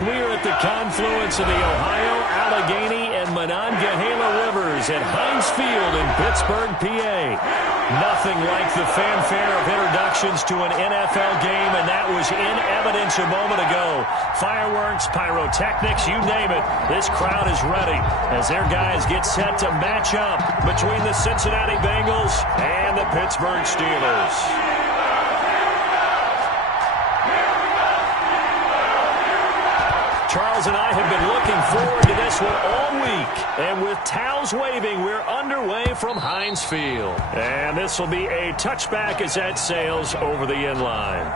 We're at the confluence of the Ohio, Allegheny, and Monongahela Rivers at Heinz Field in Pittsburgh, PA. Nothing like the fanfare of introductions to an NFL game, and that was in evidence a moment ago. Fireworks, pyrotechnics, you name it. This crowd is ready as their guys get set to match up between the Cincinnati Bengals and the Pittsburgh Steelers. Charles and I have been looking forward to this one all week. And with towels waving, we're underway from Heinz Field. And this will be a touchback as that sails over the end line.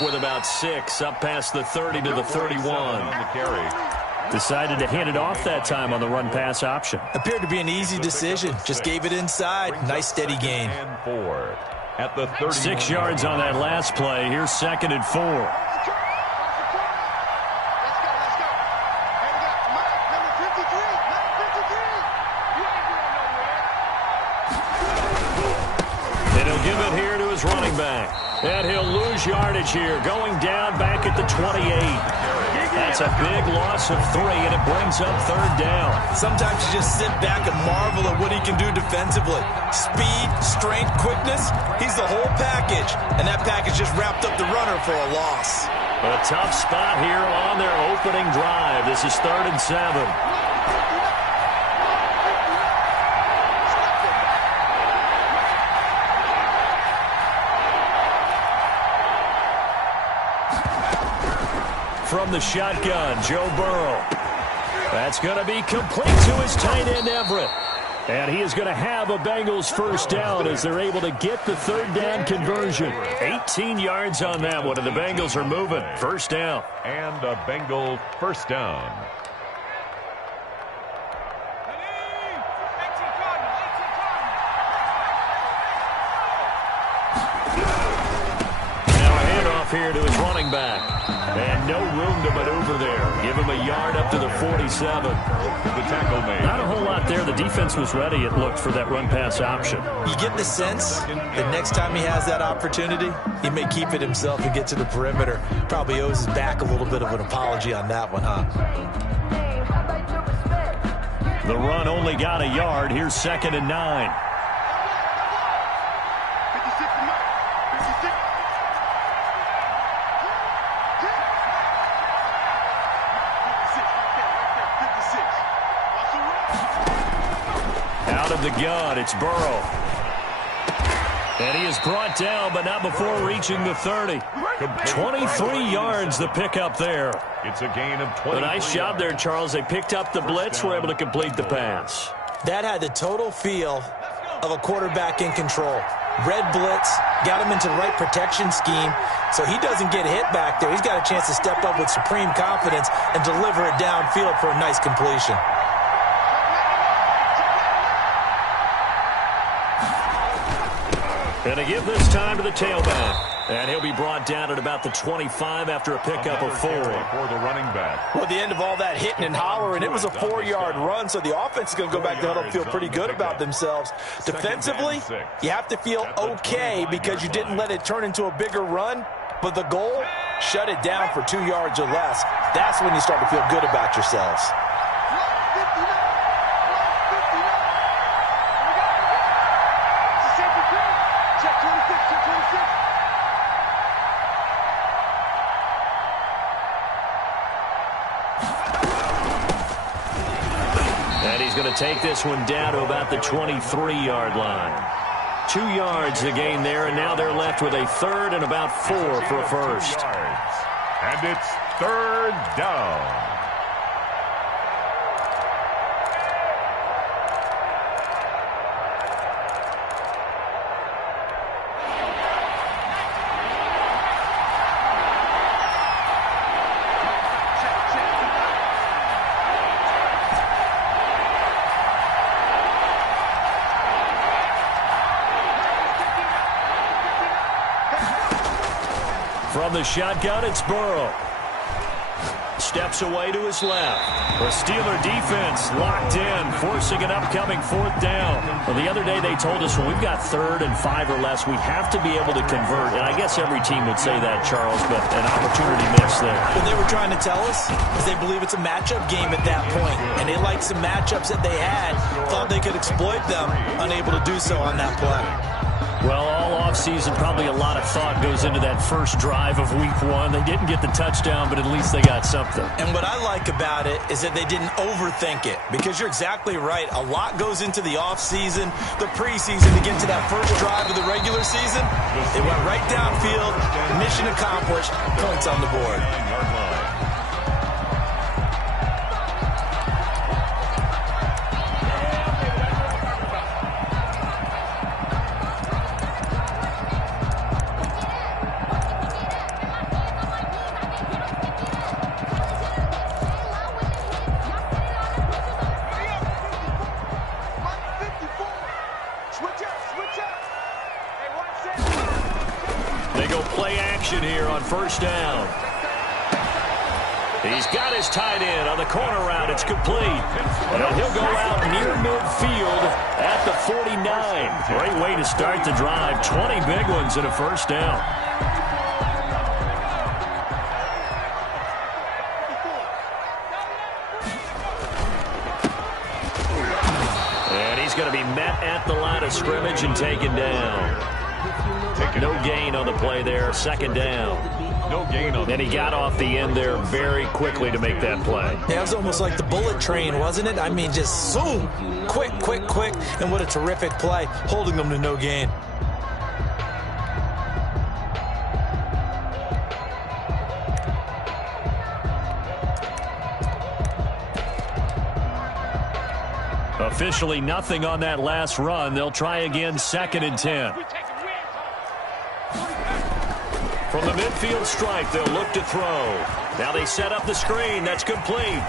With about 6, up past the 30 to the 31. Decided to hand it off that time on the run-pass option. Appeared to be an easy decision. Just gave it inside. Nice steady gain. At the 30. 6 yards on that last play. Here's 2nd and 4. And he'll give it here to his running back. And he'll lose yardage here, going down back at the 28. That's a big loss of 3, and it brings up 3rd down. Sometimes you just sit back and marvel at what he can do defensively. Speed, strength, quickness, he's the whole package. And that package just wrapped up the runner for a loss. A tough spot here on their opening drive. This is 3rd and 7. From the shotgun, Joe Burrow. That's going to be complete to his tight end, Everett. And he is going to have a Bengals first down as they're able to get the 3rd down conversion. 18 yards on that one, and the Bengals are moving. First down. And a Bengal first down. Now a handoff here to his running back. And no room to maneuver there. Give him a yard up to the 47. The tackle made. Not a whole lot there. The defense was ready, it looked, for that run-pass option. You get the sense that next time he has that opportunity, he may keep it himself and get to the perimeter. Probably owes his back a little bit of an apology on that one, huh? The run only got a yard. Here's 2nd and 9. The gun, it's Burrow. And he is brought down, but not before reaching the 30. 23 yards the pickup there. It's a gain of 20. A nice job there, Charles. They picked up the blitz, were able to complete the pass. That had the total feel of a quarterback in control. Red blitz, got him into the right protection scheme, so he doesn't get hit back there. He's got a chance to step up with supreme confidence and deliver it downfield for a nice completion. And to give this time to the tailback. And he'll be brought down at about the 25 after a pickup of 4. For the running back. Well, at the end of all that hitting and hollering, it was a 4-yard run, so the offense is going to go back to the huddle and feel pretty good about themselves. Defensively, you have to feel okay because you didn't let it turn into a bigger run, but the goal, shut it down for 2 yards or less. That's when you start to feel good about yourselves. Going to take this one down to about the 23-yard line. 2 yards the gain there, and now they're left with a 3rd and about 4 for a first. And it's 3rd down. From the shotgun, it's Burrow. Steps away to his left. The Steeler defense locked in, forcing an upcoming 4th down. Well, the other day they told us when we've got 3rd and 5 or less, we have to be able to convert. And I guess every team would say that, Charles, but an opportunity missed there. What they were trying to tell us is they believe it's a matchup game at that point. And they liked some matchups that they had, thought they could exploit them, unable to do so on that play. Well, all offseason, probably a lot of thought goes into that first drive of Week 1. They didn't get the touchdown, but at least they got something. And what I like about it is that they didn't overthink it, because you're exactly right. A lot goes into the offseason, the preseason to get to that first drive of the regular season. They went right downfield, mission accomplished, points on the board. Here on 1st down. He's got his tight end on the corner route. It's complete. And he'll go out near midfield at the 49. Great way to start the drive. 20 big ones in a 1st down. And he's going to be met at the line of scrimmage and taken down. No gain on the play there. 2nd down. No gain on. And he got off the end there very quickly to make that play. Yeah, it was almost like the bullet train, wasn't it? I mean, just zoom. Quick, quick, quick. And what a terrific play, holding them to no gain. Officially nothing on that last run. They'll try again, 2nd and 10. From the midfield stripe, they'll look to throw. Now they set up the screen. That's complete.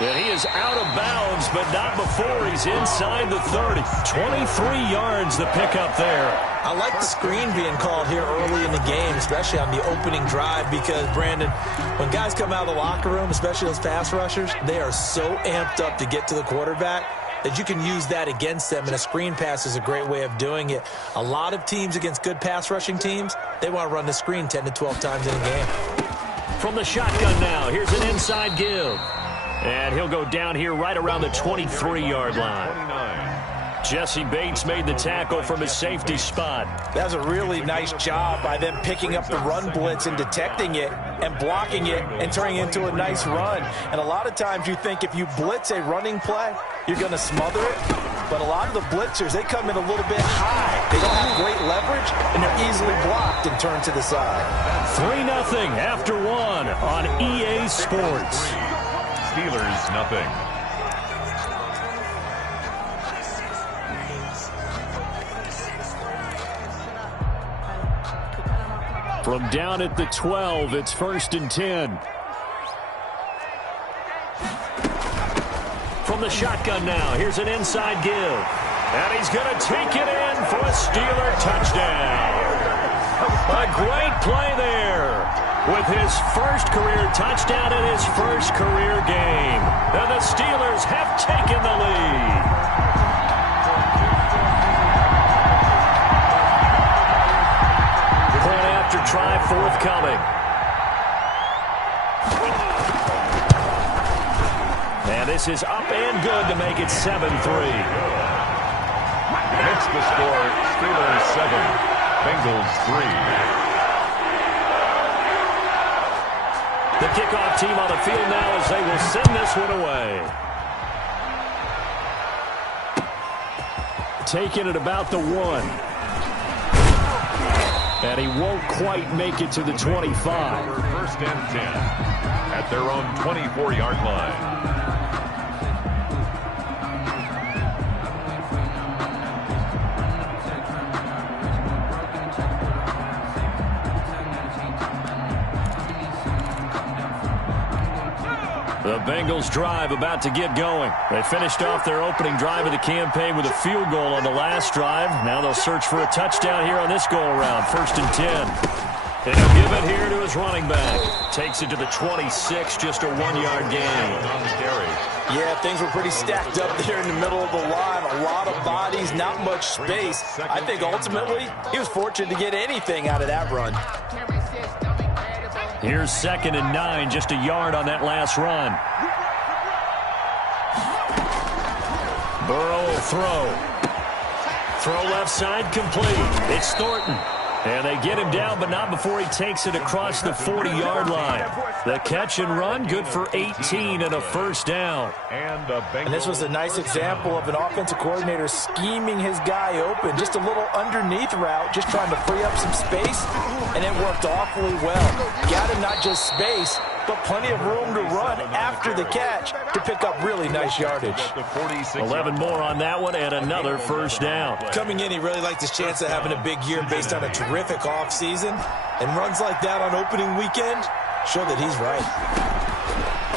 And he is out of bounds, but not before he's inside the 30. 23 yards the pickup there. I like the screen being called here early in the game, especially on the opening drive, because, Brandon, when guys come out of the locker room, especially those pass rushers, they are so amped up to get to the quarterback that you can use that against them, and a screen pass is a great way of doing it. A lot of teams against good pass rushing teams, they want to run the screen 10 to 12 times in a game. From the shotgun now, here's an inside give. And he'll go down here right around the 23-yard line. Jesse Bates made the tackle from his safety spot. That was a really nice job by them picking up the run blitz and detecting it and blocking it and turning it into a nice run. And a lot of times you think if you blitz a running play, you're going to smother it. But a lot of the blitzers, they come in a little bit high. They don't have great leverage, and they're easily blocked and turned to the side. 3-0 after 1 on EA Sports. Steelers, nothing. From down at the 12, it's 1st and 10. From the shotgun now, here's an inside give. And he's going to take it in for a Steeler touchdown. A great play there with his first career touchdown in his first career game. And the Steelers have taken the lead. Point after try forthcoming. And this is up and good to make it 7-3. It's the score. Steelers 7, Bengals 3. The kickoff team on the field now as they will send this one away. Taking it about the 1. And he won't quite make it to the 25. 1st and 10 at their own 24-yard line. The Bengals drive about to get going. They finished off their opening drive of the campaign with a field goal on the last drive. Now they'll search for a touchdown here on this go-around. 1st and 10. And he'll give it here to his running back. Takes it to the 26, just a 1-yard gain. Yeah, things were pretty stacked up there in the middle of the line. A lot of bodies, not much space. I think ultimately he was fortunate to get anything out of that run. Here's 2nd and 9, just a yard on that last run. Burrow will throw. Throw left side complete. It's Thornton. And they get him down, but not before he takes it across the 40-yard line. The catch and run, good for 18 and a first down. And this was a nice example of an offensive coordinator scheming his guy open. Just a little underneath route, just trying to free up some space, and it worked awfully well. Got him not just space, but plenty of room to run after the catch to pick up really nice yardage. 11 more on that one and another first down. Coming in, he really liked his chance of having a big year based on a terrific offseason. And runs like that on opening weekend show that he's right.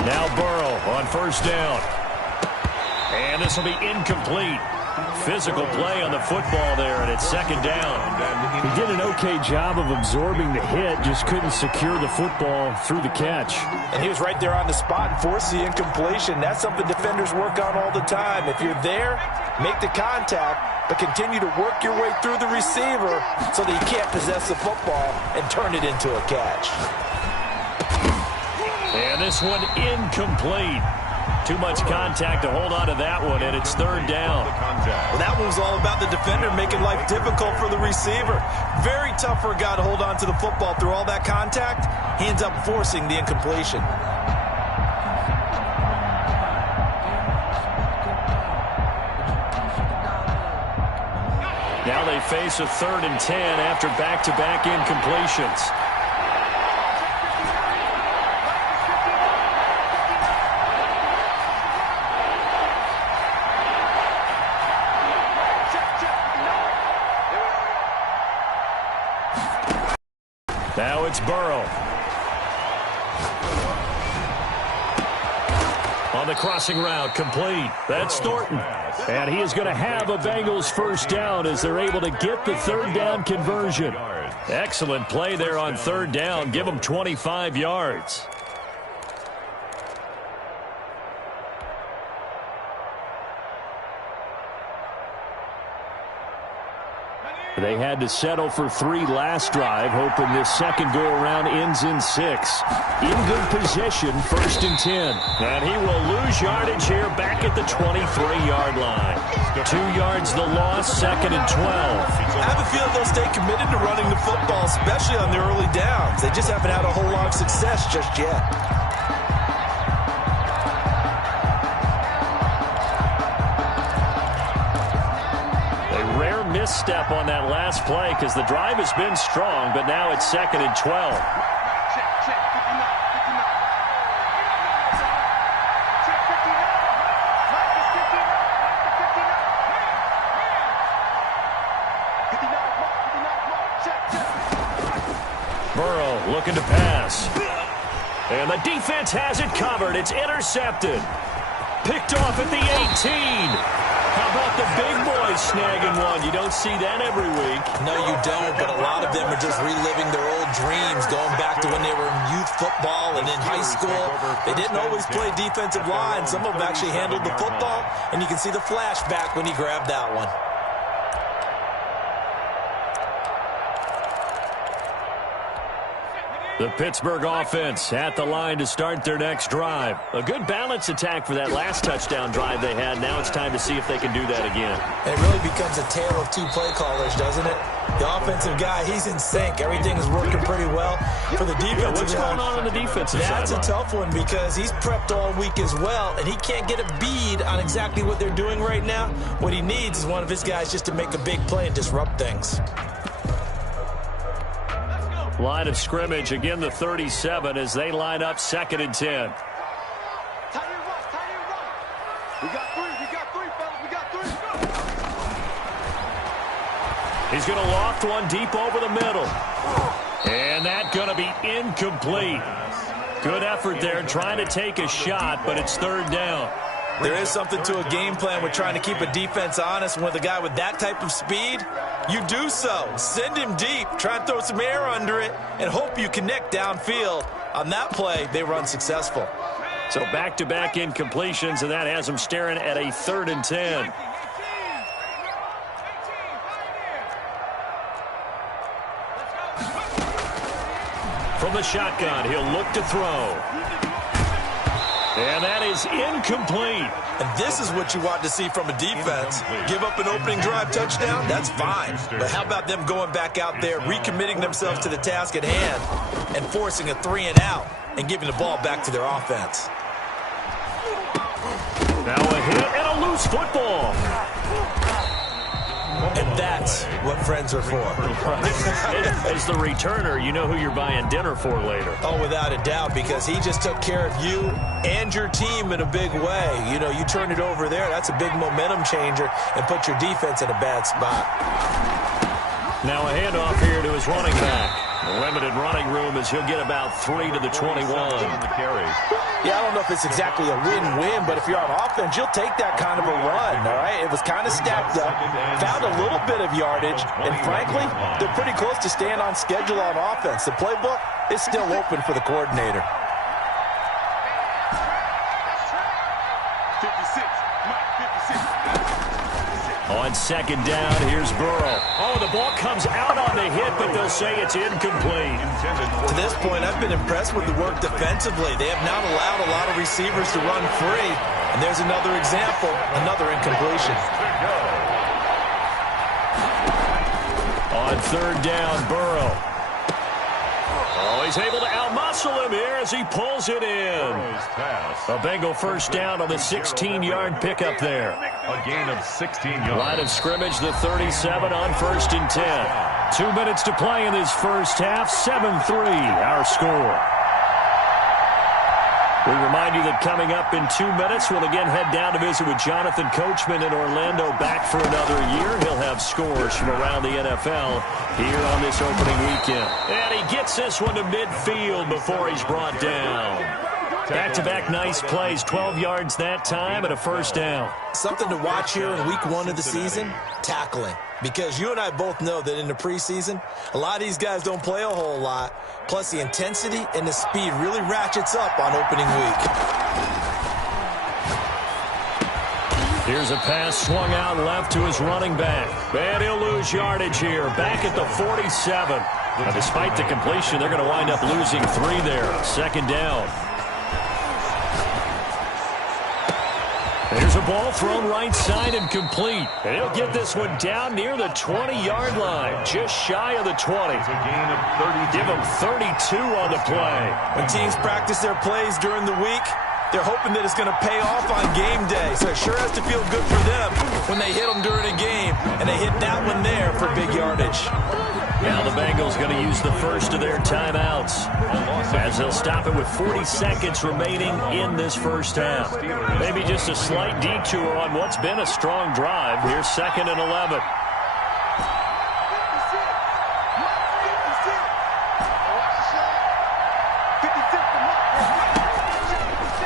Now Burrow on first down. And this will be incomplete. Physical play on the football there, and it's 2nd down. He did an okay job of absorbing the hit, just couldn't secure the football through the catch. And he was right there on the spot and forced the incompletion. That's something defenders work on all the time. If you're there, make the contact, but continue to work your way through the receiver so that he can't possess the football and turn it into a catch. And this one incomplete. Too much contact to hold on to that one, and it's 3rd down. Well, that one was all about the defender making life difficult for the receiver. Very tough for a guy to hold on to the football through all that contact. He ends up forcing the incompletion. Now they face a 3rd and 10 after back-to-back incompletions. Now it's Burrow. On the crossing route, complete. That's Thornton. And he is going to have a Bengals first down as they're able to get the 3rd down conversion. Excellent play there on 3rd down. Give them 25 yards. They had to settle for 3 last drive, hoping this second go-around ends in 6. In good position, 1st and 10. And he will lose yardage here back at the 23-yard line. 2 yards the loss, 2nd and 12. I have a feeling they'll stay committed to running the football, especially on their early downs. They just haven't had a whole lot of success just yet. Misstep on that last play because the drive has been strong, but now it's 2nd and 12. Burrow looking to pass. And the defense has it covered. It's intercepted. Picked off at the 18. How about the big boys snagging one? You don't see that every week. No, you don't, but a lot of them are just reliving their old dreams, going back to when they were in youth football and in high school. They didn't always play defensive line. Some of them actually handled the football, and you can see the flashback when he grabbed that one. The Pittsburgh offense at the line to start their next drive. A good balance attack for that last touchdown drive they had. Now it's time to see if they can do that again. And it really becomes a tale of 2 play callers, doesn't it? The offensive guy, he's in sync. Everything is working pretty well. For the defensive what's going on the defensive side? That's a tough one because he's prepped all week as well, and he can't get a bead on exactly what they're doing right now. What he needs is one of his guys just to make a big play and disrupt things. Line of scrimmage, again the 37 as they line up 2nd and 10. He's going to loft one deep over the middle. And that's going to be incomplete. Good effort there trying to take a shot, but it's 3rd down. There is something to a game plan with trying to keep a defense honest. With a guy with that type of speed, you do so. Send him deep, try and throw some air under it, and hope you connect downfield. On that play, they were unsuccessful. So back-to-back incompletions, and that has them staring at a 3rd and 10. From the shotgun, he'll look to throw. And that is incomplete. And this is what you want to see from a defense. Give up an opening drive touchdown, that's fine. But how about them going back out there, recommitting themselves to the task at hand, and forcing a 3-and-out and giving the ball back to their offense. Now a hit and a loose football. And that's what friends are for. As the returner, you know who you're buying dinner for later. Oh, without a doubt, because he just took care of you and your team in a big way. You know, you turn it over there, that's a big momentum changer, and put your defense in a bad spot. Now a handoff here to his running back. Limited running room as he'll get about 3 to the 21. Yeah, I don't know if it's exactly a win-win, but if you're on offense, you'll take that kind of a run, all right? It was kind of stacked up, found a little bit of yardage, and frankly, they're pretty close to staying on schedule on offense. The playbook is still open for the coordinator. 56. On 2nd down, here's Burrow. Oh, the ball comes out on the hit, but they'll say it's incomplete. To this point, I've been impressed with the work defensively. They have not allowed a lot of receivers to run free. And there's another example, another incompletion. On 3rd down, Burrow. Oh, he's able to outmuscle him here as he pulls it in. A Bengal first down on the 16-yard pickup there. A gain of 16 yards. Line of scrimmage, the 37 on 1st and 10. 2 minutes to play in this first half. 7-3, our score. We remind you that coming up in 2 minutes, we'll again head down to visit with Jonathan Coachman in Orlando, back for another year. He'll have scores from around the NFL here on this opening weekend. And he gets this one to midfield before he's brought down. Back-to-back nice plays, 12 yards that time and a first down. Something to watch here in week 1 of the season, tackling. Because you and I both know that in the preseason, a lot of these guys don't play a whole lot. Plus, the intensity and the speed really ratchets up on opening week. Here's a pass swung out left to his running back. And he'll lose yardage here, back at the 47. Now, despite the completion, they're going to wind up losing 3 there. 2nd down. There's a ball thrown right side and complete. And he'll get this one down near the 20-yard line, just shy of the 20. It's a gain of 32. Give him 32 on the play. When teams practice their plays during the week, they're hoping that it's going to pay off on game day. So it sure has to feel good for them when they hit them during a game. And they hit that one there for big yardage. Now the Bengals going to use the first of their timeouts as they'll stop it with 40 seconds remaining in this first half. Maybe just a slight detour on what's been a strong drive. Here's 2nd and 11.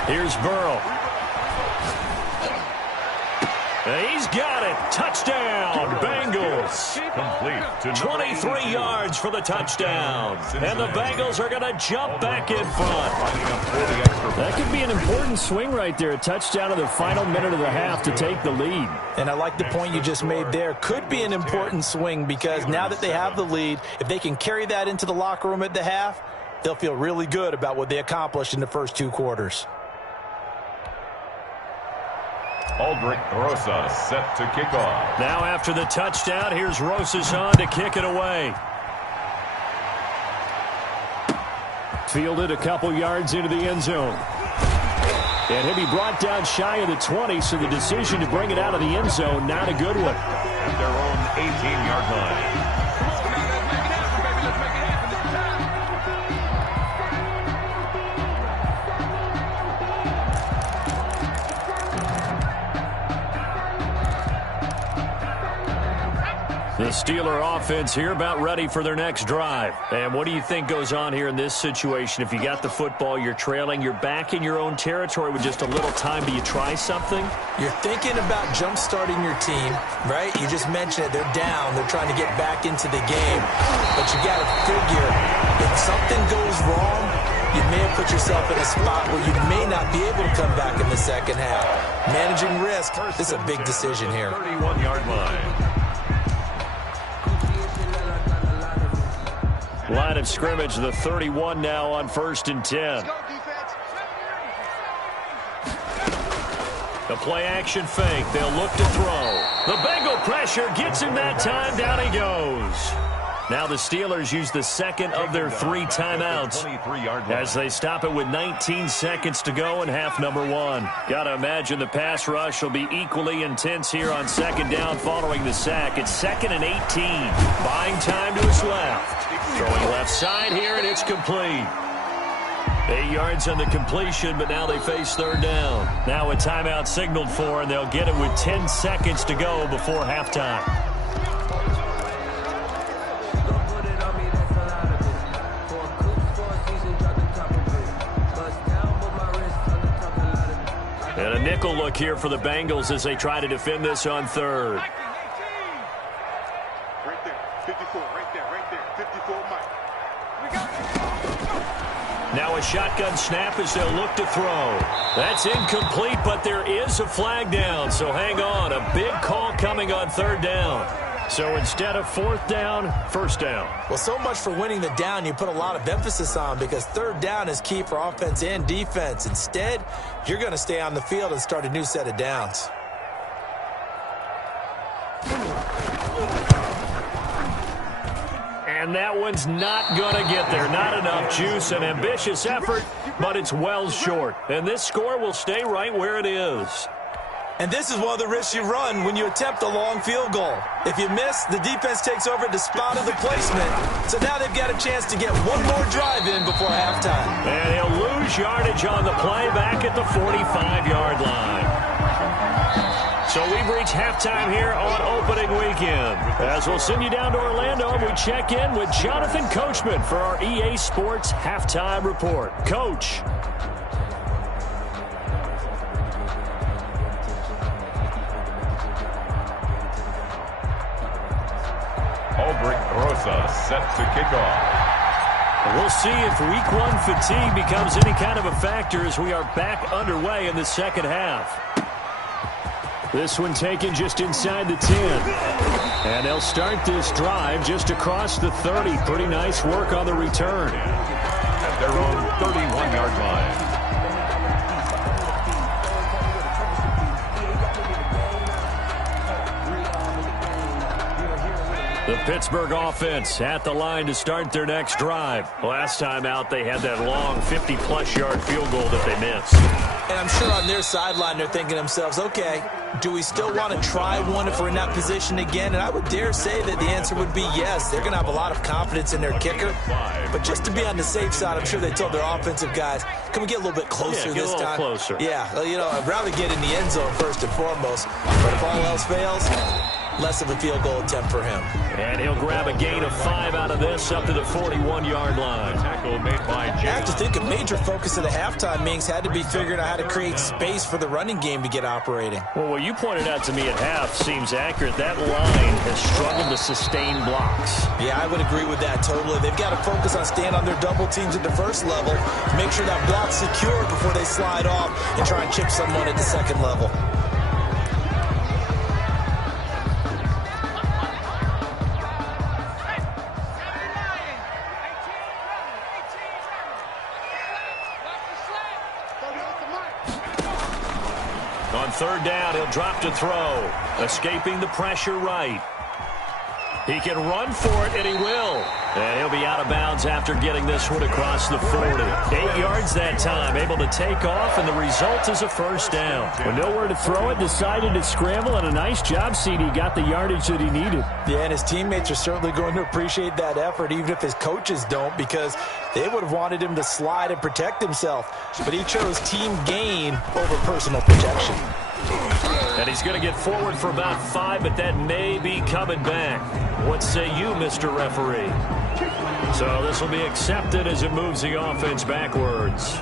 Here's Burrow. He's got it. Touchdown, Bengals. Complete to 23 yards for the touchdown. And the Bengals are going to jump back in front. That could be an important swing right there. A touchdown in the final minute of the half to take the lead. And I like the point you just made there. Could be an important swing because now that they have the lead, if they can carry that into the locker room at the half, they'll feel really good about what they accomplished in the first 2 quarters. Aldrich Rosa set to kick off. Now after the touchdown, here's Rosas on to kick it away. Fielded a couple yards into the end zone. And he'll be brought down shy of the 20, so the decision to bring it out of the end zone, not a good one. At their own 18-yard line. The Steeler offense here about ready for their next drive. And what do you think goes on here in this situation? If you got the football, you're trailing, you're back in your own territory with just a little time. Do you try something? You're thinking about jump-starting your team, right? You just mentioned it. They're down. They're trying to get back into the game. But you got to figure, if something goes wrong, you may have put yourself in a spot where you may not be able to come back in the second half. Managing risk, this is a big decision here. 31-yard line. Line of scrimmage, the 31 now on 1st and 10. The play action fake. They'll look to throw. The Bengal pressure gets him that time. Down he goes. Now the Steelers use the second of their 3 timeouts as they stop it with 19 seconds to go in half number 1. Got to imagine the pass rush will be equally intense here on 2nd down following the sack. It's 2nd and 18. Buying time to his left. Throwing left side here, and it's complete. 8 yards on the completion, but now they face 3rd down. Now a timeout signaled for, and they'll get it with 10 seconds to go before halftime. And a nickel look here for the Bengals as they try to defend this on 3rd. Right there, 54, right there, 54, Mike. Now a shotgun snap as they'll look to throw. That's incomplete, but there is a flag down, so hang on. A big call coming on 3rd down. So instead of 4th down, 1st down. Well, so much for winning the down you put a lot of emphasis on, because 3rd down is key for offense and defense. Instead, you're going to stay on the field and start a new set of downs. And that one's not going to get there. Not enough juice. An ambitious effort, but it's well short. And this score will stay right where it is. And this is one of the risks you run when you attempt a long field goal. If you miss, the defense takes over at the spot of the placement. So now they've got a chance to get one more drive in before halftime. And he'll lose yardage on the play back at the 45-yard line. So we've reached halftime here on opening weekend. As we'll send you down to Orlando, and we check in with Jonathan Coachman for our EA Sports Halftime Report. Coach. Aldrich Rosa set to kick off. We'll see if week 1 fatigue becomes any kind of a factor as we are back underway in the second half. This one taken just inside the 10. And they'll start this drive just across the 30. Pretty nice work on the return. At their own 31-yard line. The Pittsburgh offense at the line to start their next drive. Last time out, they had that long 50-plus yard field goal that they missed. And I'm sure on their sideline they're thinking to themselves, okay, do we still want to try one if we're in that position again? And I would dare say that the answer would be yes. They're going to have a lot of confidence in their kicker. But just to be on the safe side, I'm sure they told their offensive guys, can we get a little bit closer this time? Get a little closer. Yeah, well, you know, I'd rather get in the end zone first and foremost. But if all else fails, less of a field goal attempt for him. And he'll grab a gain of 5 out of this up to the 41-yard line. Tackle made by James. I have to think a major focus of the halftime meetings had to be figuring out how to create space for the running game to get operating. Well, what you pointed out to me at half seems accurate. That line has struggled to sustain blocks. Yeah, I would agree with that totally. They've got to focus on staying on their double teams at the first level, make sure that block's secured before they slide off and try and chip someone at the second level. On 3rd down, he'll drop to throw. Escaping the pressure right. He can run for it, and he will. And he'll be out of bounds after getting this one across the 40. 8 yards that time, able to take off, and the result is a 1st down. With nowhere to throw it, decided to scramble, and a nice job, CD. Got the yardage that he needed. Yeah, and his teammates are certainly going to appreciate that effort, even if his coaches don't, because they would have wanted him to slide and protect himself. But he chose team gain over personal protection. And he's going to get forward for about 5, but that may be coming back. What say you, Mr. Referee? So this will be accepted as it moves the offense backwards.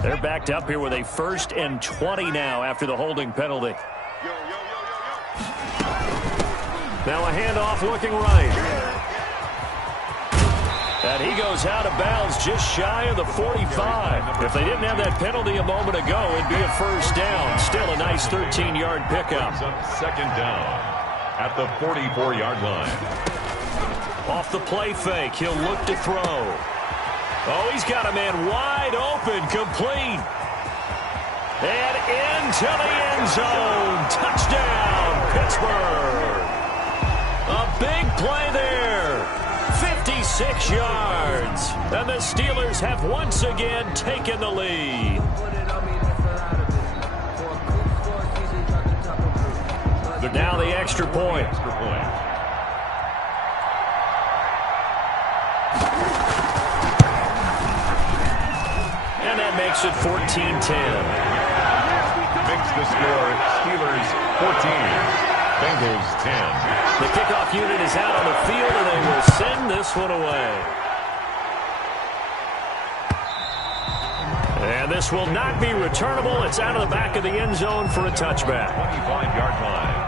They're backed up here with a 1st and 20 now after the holding penalty. Now a handoff looking right. And he goes out of bounds just shy of the 45. If they didn't have that penalty a moment ago, it'd be a 1st down. Still a nice 13-yard pickup. Second down at the 44-yard line. Off the play fake, he'll look to throw. Oh, he's got a man wide open, complete. And into the end zone. Touchdown, Pittsburgh. A big play there. 56 yards. And the Steelers have once again taken the lead. Now the extra point. And that makes it 14-10. Makes the score Steelers 14, Bengals 10. The kickoff unit is out on the field, and they will send this one away. And this will not be returnable. It's out of the back of the end zone for a touchback. 25-yard line.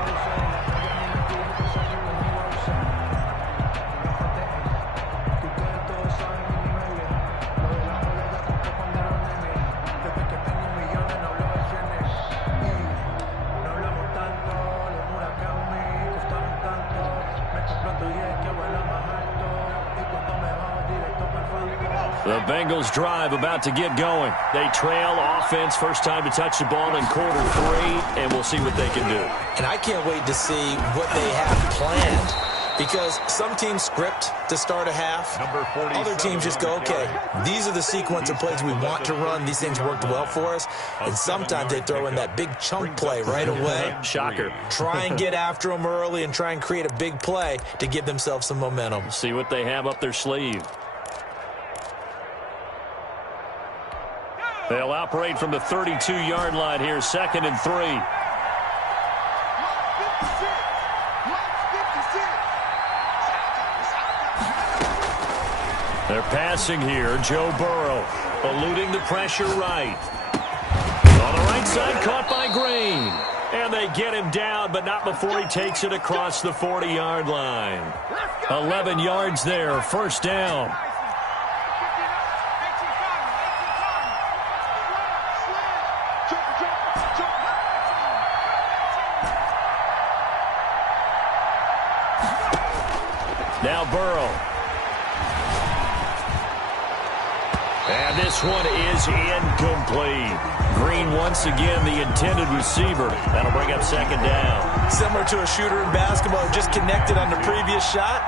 The Bengals drive about to get going. They trail offense, first time to touch the ball in quarter 3, and we'll see what they can do. And I can't wait to see what they have planned, because some teams script to start a half. Other teams just go, okay, these are the sequence of plays we want to run. These things worked well for us. And sometimes they throw in that big chunk play right away. Shocker. Try and get after them early and try and create a big play to give themselves some momentum. See what they have up their sleeve. They'll operate from the 32-yard line here, 2nd and 3. They're passing here. Joe Burrow eluding the pressure right. On the right side, caught by Green. And they get him down, but not before he takes it across the 40-yard line. 11 yards there, 1st down. Now Burrow. And this one is incomplete. Green once again the intended receiver. That'll bring up 2nd down. Similar to a shooter in basketball who just connected on the previous shot.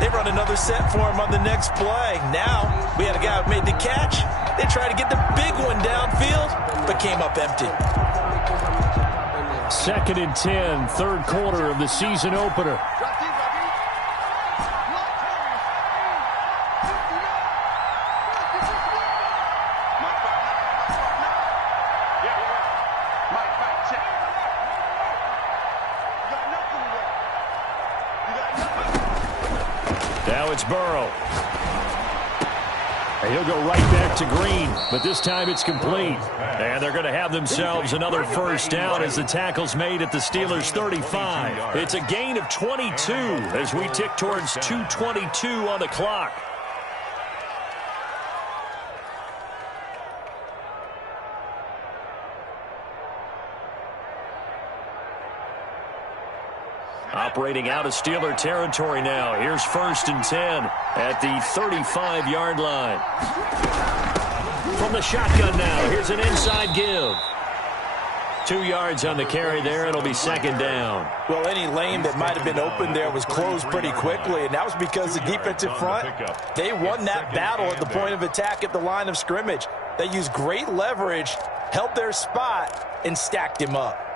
They run another set for him on the next play. Now we had a guy who made the catch. They tried to get the big one downfield, but came up empty. 2nd and 10, 3rd quarter of the season opener. Now it's Burrow. And he'll go right back to Green, but this time it's complete. And they're going to have themselves another 1st down as the tackle's made at the Steelers' 35. It's a gain of 22 as we tick towards 2:22 on the clock. Operating out of Steeler territory now. Here's 1st and 10 at the 35-yard line. From the shotgun now, here's an inside give. 2 yards on the carry there. It'll be 2nd down. Well, any lane that might have been open there was closed pretty quickly, and that was because the defensive front, they won that battle at the point of attack at the line of scrimmage. They used great leverage, held their spot, and stacked him up.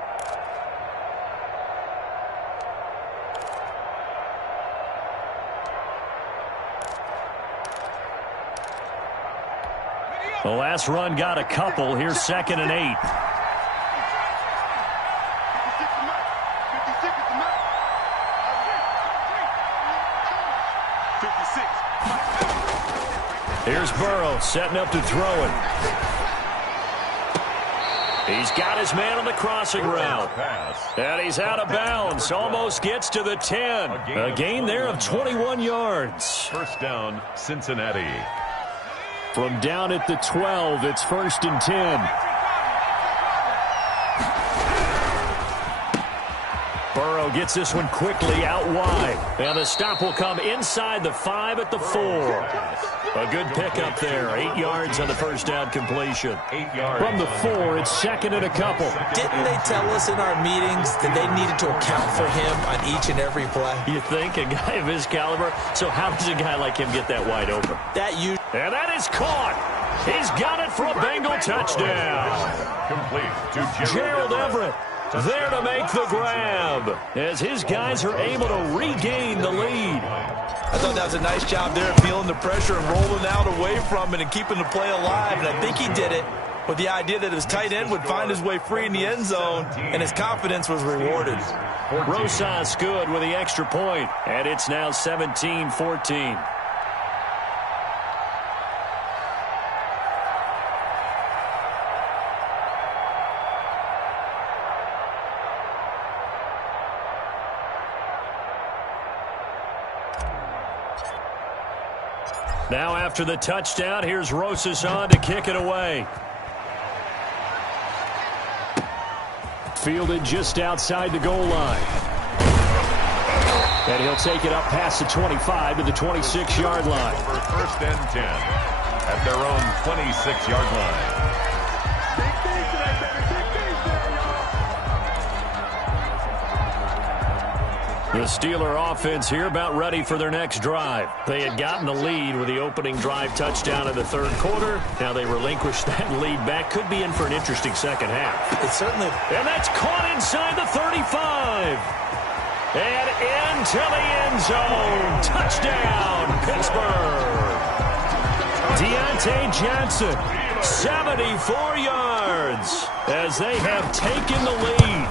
The last run got a couple. Here's 2nd and 8. 56. Here's Burrow setting up to throw it. He's got his man on the crossing route. And he's out of bounds. Almost gets to the 10. A gain there of 21 yards. First down, Cincinnati. From down at the 12, it's 1st and 10. Burrow gets this one quickly out wide. And the stop will come inside the 5 at the 4. A good pickup there. 8 yards on the first down completion. 8 yards. From the 4, it's 2nd and a couple. Didn't they tell us in our meetings that they needed to account for him on each and every play? You think? A guy of his caliber? So how does a guy like him get that wide open? And that is caught. He's got it for a Bengal touchdown. Complete to Gerald Everett there to make the grab as his guys are able to regain the lead. I thought that was a nice job there of feeling the pressure and rolling out away from it and keeping the play alive. And I think he did it with the idea that his tight end would find his way free in the end zone, and his confidence was rewarded. Rosas good with the extra point, and it's now 17-14. Now after the touchdown, here's Rosas on to kick it away. Fielded just outside the goal line. And he'll take it up past the 25 to the 26-yard line. For 1st and 10 at their own 26-yard line. The Steeler offense here about ready for their next drive. They had gotten the lead with the opening drive touchdown in the 3rd quarter. Now they relinquish that lead back. Could be in for an interesting second half. It certainly. And that's caught inside the 35. And into the end zone. Touchdown, Pittsburgh. Deontay Johnson, 74 yards as they have taken the lead.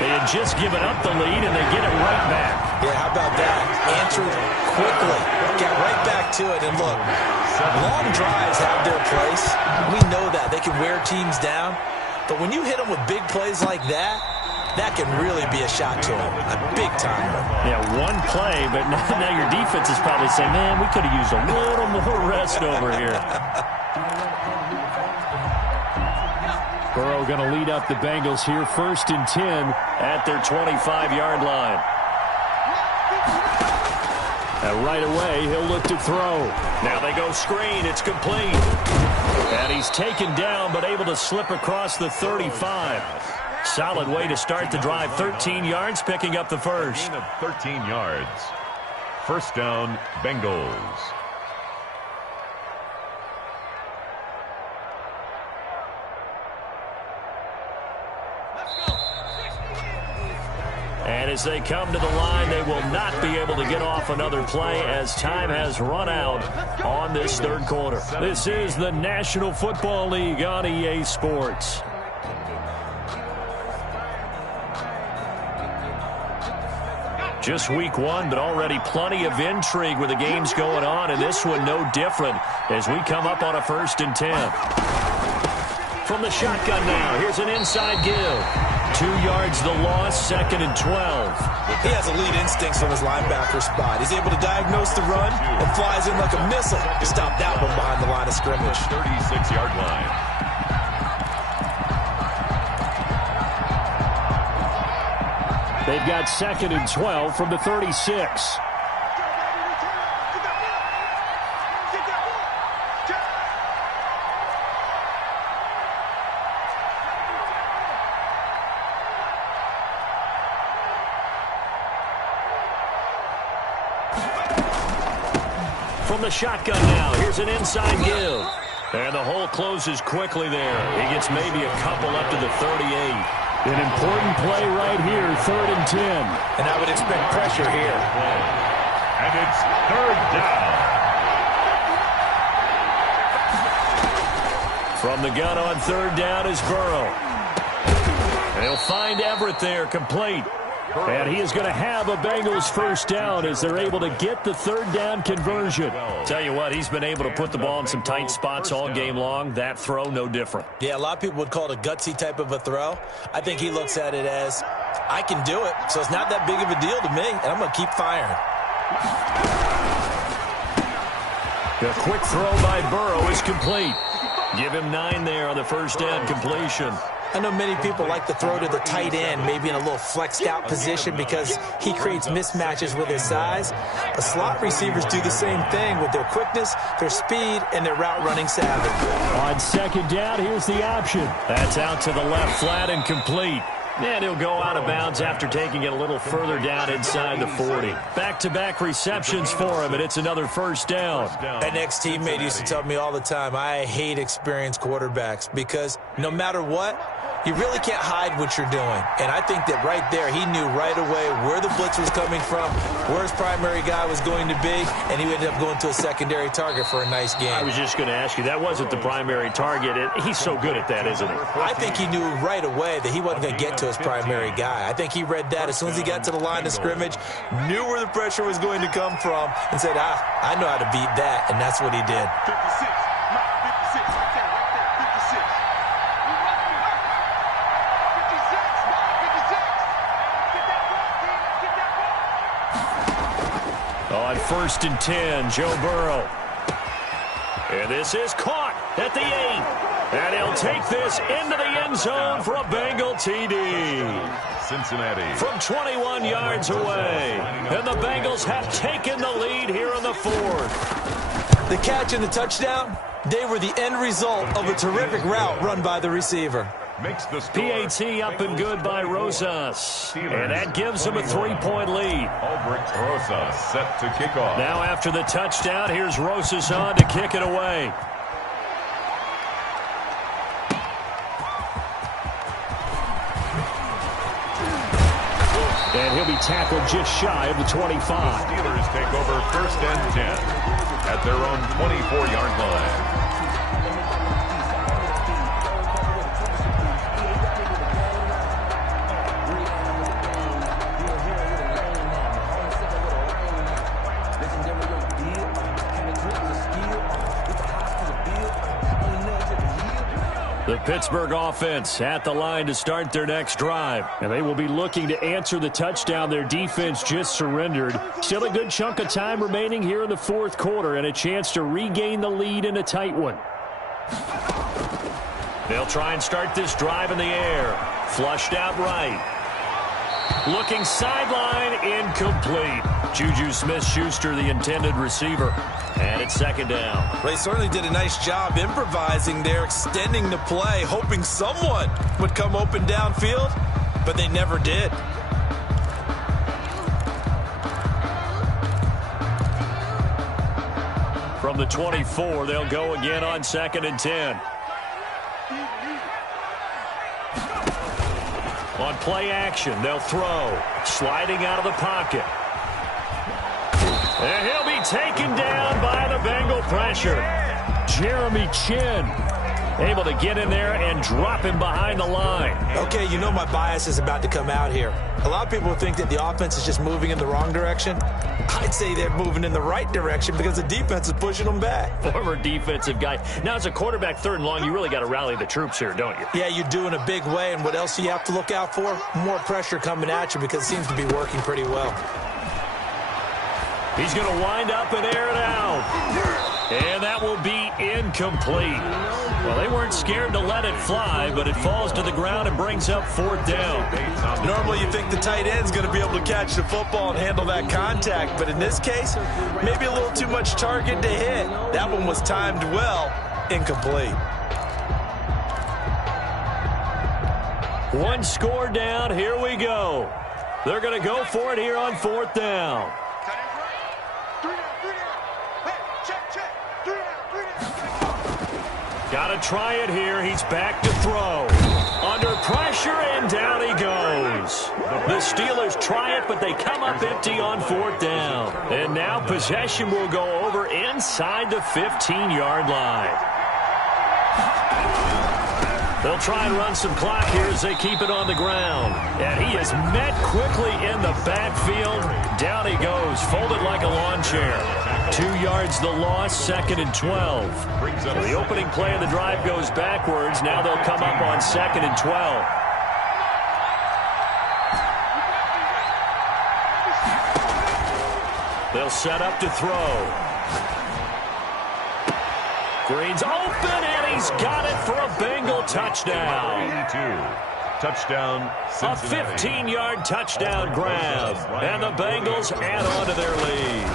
They had just given up the lead, and they get it right back. Yeah, how about that? Answered quickly. Got right back to it. And look, long drives have their place. We know that. They can wear teams down. But when you hit them with big plays like that, that can really be a shot to them. A big timer. Yeah, one play, but now your defense is probably saying, man, we could have used a little more rest over here. Burrow going to lead up the Bengals here, 1st and 10 at their 25-yard line. And right away, he'll look to throw. Now they go screen. It's complete. And he's taken down, but able to slip across the 35. Solid way to start the drive. 13 yards, picking up the first. Gain of 13 yards. First down, Bengals. And as they come to the line, they will not be able to get off another play as time has run out on this 3rd quarter. This is the National Football League on EA Sports. Just week 1, but already plenty of intrigue with the games going on, and this one no different as we come up on a 1st and 10. From the shotgun now, here's an inside give. 2 yards the loss, 2nd and 12. He has elite instincts from his linebacker spot. He's able to diagnose the run and flies in like a missile to stop that one behind the line of scrimmage. 36-yard line. They've got 2nd and 12 from the 36. From the shotgun now, here's an inside give. And the hole closes quickly there. He gets maybe a couple up to the 38. An important play right here, 3rd and 10. And I would expect pressure here. And it's 3rd down. From the gun on third down is Burrow. They'll find Everett there, complete. And he is going to have a Bengals first down as they're able to get the third down conversion. Tell you what, he's been able to put the ball in some tight spots all game long. That throw, no different. Yeah, a lot of people would call it a gutsy type of a throw. I think he looks at it as, I can do it, so it's not that big of a deal to me, and I'm going to keep firing. The quick throw by Burrow is complete. Give him 9 there on the first down completion. I know many people like to throw to the tight end, maybe in a little flexed out position because he creates mismatches with his size. But slot receivers do the same thing with their quickness, their speed, and their route running savvy. On second down, here's the option. That's out to the left flat and complete. And he'll go out of bounds after taking it a little further down inside the 40. Back-to-back receptions for him, and it's another first down. An ex-teammate used to tell me all the time, I hate experienced quarterbacks because no matter what, you really can't hide what you're doing. And I think that right there, he knew right away where the blitz was coming from, where his primary guy was going to be, and he ended up going to a secondary target for a nice game. I was just going to ask you, that wasn't the primary target. He's so good at that, isn't he? I think he knew right away that he wasn't going to get to his primary guy. I think he read that as soon as he got to the line of scrimmage, knew where the pressure was going to come from, and said, I know how to beat that, and that's what he did. 56. Mark 56. Right there. 56. On first and 10, Joe Burrow. And this is caught at the 8. And he'll take this into the end zone for a Bengal TD. Cincinnati. From 21 yards away. And the Bengals have taken the lead here in the 4th. The catch and the touchdown, they were the end result of a terrific route run by the receiver. Makes the score. PAT up and good by Rosas. And that gives him a 3-point lead. Albrecht Rosas set to kick off. Now after the touchdown, here's Rosas on to kick it away. And he'll be tackled just shy of the 25. The Steelers take over first and 10 at their own 24-yard line. The Pittsburgh offense at the line to start their next drive. And they will be looking to answer the touchdown their defense just surrendered. Still a good chunk of time remaining here in the 4th quarter and a chance to regain the lead in a tight one. They'll try and start this drive in the air. Flushed out right. Looking sideline, incomplete. Juju Smith-Schuster, the intended receiver. And it's second down. They certainly did a nice job improvising there, extending the play, hoping someone would come open downfield, but they never did. From the 24, they'll go again on second and 10. On play action, they'll throw. Sliding out of the pocket. And he'll be taken down by the Bengal pressure. Jeremy Chin able to get in there and drop him behind the line. Okay, you know my bias is about to come out here. A lot of people think that the offense is just moving in the wrong direction. I'd say they're moving in the right direction because the defense is pushing them back. Former defensive guy. Now, as a quarterback, third and long, you really got to rally the troops here, don't you? Yeah, you do in a big way, and what else do you have to look out for? More pressure coming at you because it seems to be working pretty well. He's going to wind up and air it out. And that will be incomplete. Well, they weren't scared to let it fly, but it falls to the ground and brings up 4th down. Normally you think the tight end's going to be able to catch the football and handle that contact, but in this case, maybe a little too much target to hit. That one was timed well, incomplete. One score down, here we go. They're going to go for it here on 4th down. Got to try it here. He's back to throw. Under pressure, and down he goes. The Steelers try it, but they come up empty on 4th down. And now possession will go over inside the 15-yard line. They'll try and run some clock here as they keep it on the ground. And he is met quickly in the backfield. Down he goes, folded like a lawn chair. 2 yards the loss, 2nd and 12. So the opening play of the drive goes backwards. Now they'll come up on 2nd and 12. They'll set up to throw. Green's open, and he's got it for a Bengal touchdown. 82. Touchdown, Cincinnati. A 15-yard touchdown grab. And the Bengals add on to their lead.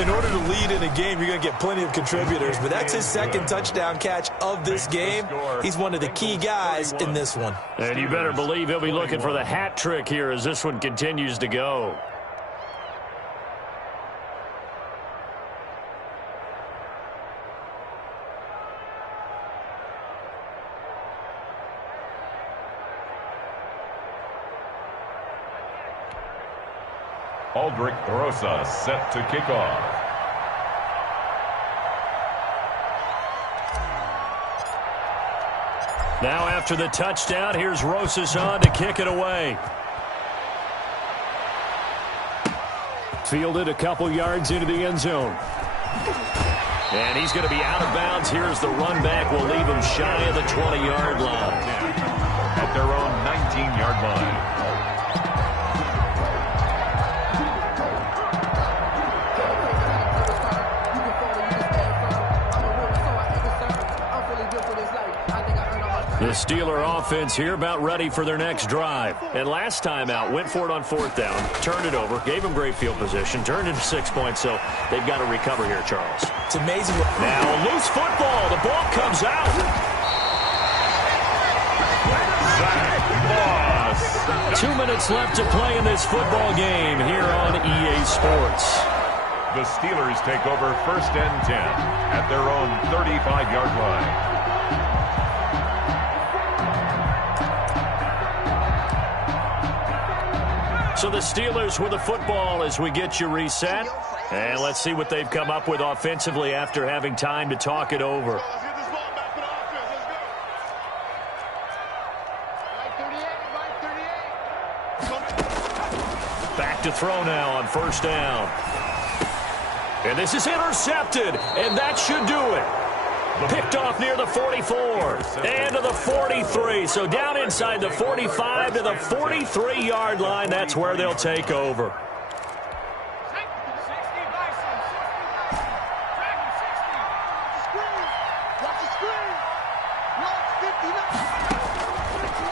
In order to lead in a game, you're going to get plenty of contributors, but that's his 2nd touchdown catch of this game. He's one of the key guys in this one. And you better believe he'll be looking for the hat trick here as this one continues to go. Aldrich Rosa set to kick off. Now after the touchdown, here's Rosas on to kick it away. Fielded a couple yards into the end zone. And he's going to be out of bounds. Here's the run back. Will leave him shy of the 20-yard line. At their own 19-yard line. The Steeler offense here about ready for their next drive. And last time out, went for it on 4th down, turned it over, gave them great field position, turned it to 6 points, so they've got to recover here, Charles. It's amazing. Now, loose football. The ball comes out. Loss. 2 minutes left to play in this football game here on EA Sports. The Steelers take over 1st and 10 at their own 35-yard line. So the Steelers with the football as we get you reset. And let's see what they've come up with offensively after having time to talk it over. Let's get this ball back for the offense. Let's go. Back to throw now on 1st down. And this is intercepted, and that should do it. Picked off near the 44 and to the 43. So down inside the 45 to the 43-yard line. That's where they'll take over.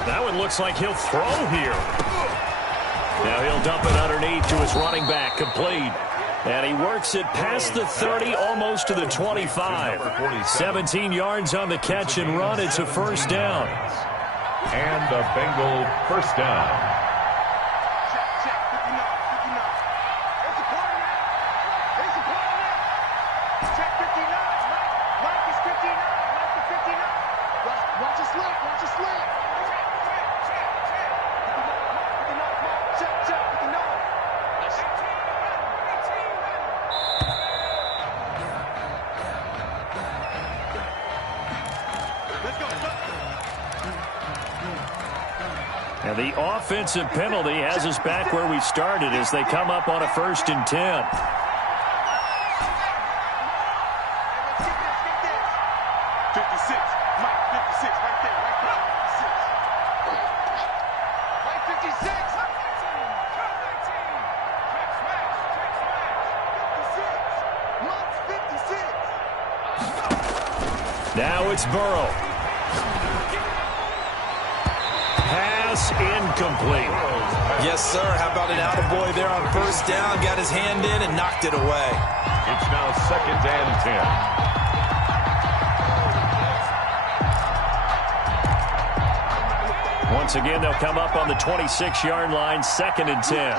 That one looks like he'll throw here. Now he'll dump it underneath to his running back, complete. And he works it past the 30, almost to the 25. 17 yards on the catch and run. It's a 1st down. And a Bengal 1st down. And the offensive penalty has us back where we started as they come up on a 1st and 10. Now it's Burrow. Pass incomplete. Yes, sir. How about an attaboy there on 1st down? Got his hand in and knocked it away. It's now 2nd and 10. Once again, they'll come up on the 26-yard line, 2nd and 10.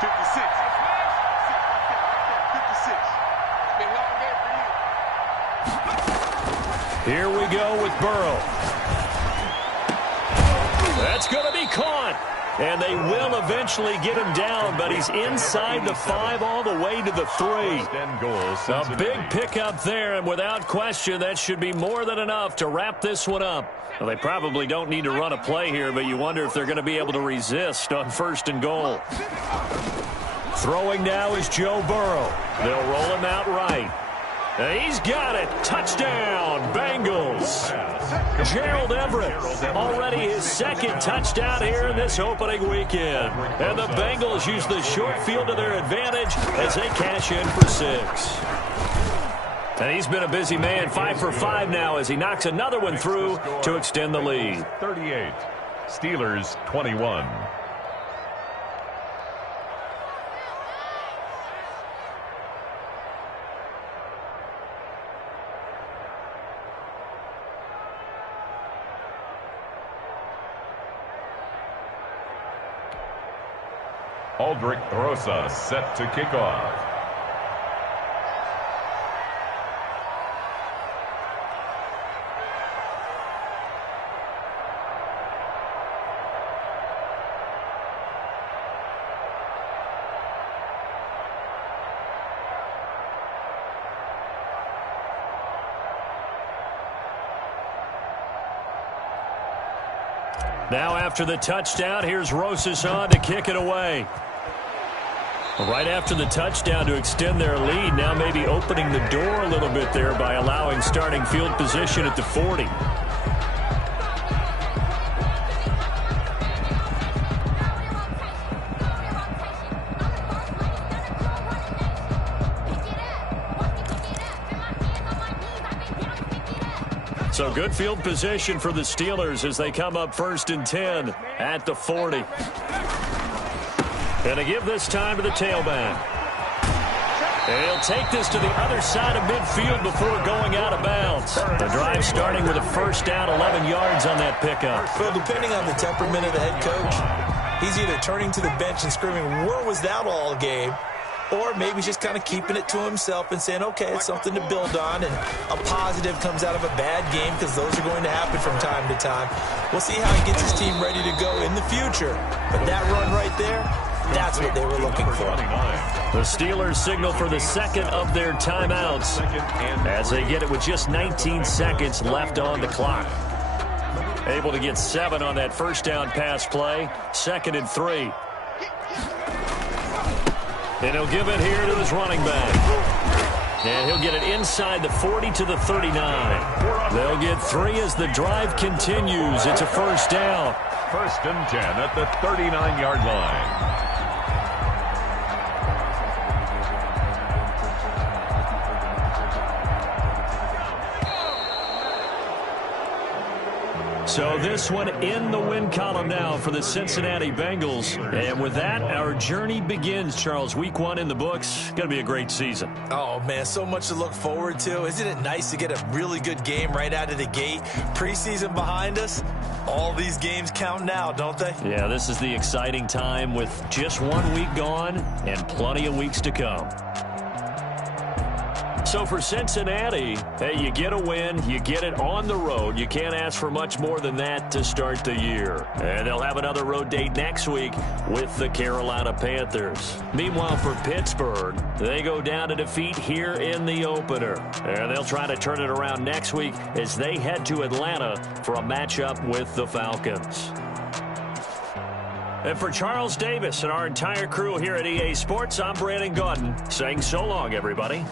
56. Here we go with Burrow. That's going to be caught. And they will eventually get him down, but he's inside the 5 all the way to the 3. A big pickup there, and without question, that should be more than enough to wrap this one up. Well, they probably don't need to run a play here, but you wonder if they're going to be able to resist on 1st and goal. Throwing now is Joe Burrow. They'll roll him out right. He's got it. Touchdown, Bengals. Gerald Everett, already his 2nd touchdown here in this opening weekend. And the Bengals use the short field to their advantage as they cash in for 6. And he's been a busy man, 5 for 5 now as he knocks another one through to extend the lead. 38, Steelers 21. Aldrich Rosa set to kick off. Now after the touchdown, here's Rosas on to kick it away. Right after the touchdown to extend their lead, now maybe opening the door a little bit there by allowing starting field position at the 40. So good field position for the Steelers as they come up 1st and 10 at the 40. And to give this time to the tailback. And he'll take this to the other side of midfield before going out of bounds. The drive starting with a 1st down, 11 yards on that pickup. Well, depending on the temperament of the head coach, he's either turning to the bench and screaming, "Where was that all game?" Or maybe he's just kind of keeping it to himself and saying, okay, it's something to build on, and a positive comes out of a bad game because those are going to happen from time to time. We'll see how he gets his team ready to go in the future. But that run right there, that's what they were looking for. The Steelers signal for the 2nd of their timeouts as they get it with just 19 seconds left on the clock. Able to get 7 on that 1st down pass play. 2nd and 3. And he'll give it here to his running back. And he'll get it inside the 40 to the 39. They'll get 3 as the drive continues. It's a 1st down. 1st and 10 at the 39-yard line. So this one in the win column now for the Cincinnati Bengals. And with that, our journey begins, Charles. Week 1 in the books. Going to be a great season. Oh, man, so much to look forward to. Isn't it nice to get a really good game right out of the gate? Preseason behind us. All these games count now, don't they? Yeah, this is the exciting time with just 1 week gone and plenty of weeks to come. So for Cincinnati, hey, you get a win, you get it on the road. You can't ask for much more than that to start the year. And they'll have another road date next week with the Carolina Panthers. Meanwhile, for Pittsburgh, they go down to defeat here in the opener. And they'll try to turn it around next week as they head to Atlanta for a matchup with the Falcons. And for Charles Davis and our entire crew here at EA Sports, I'm Brandon Gaudin saying so long, everybody.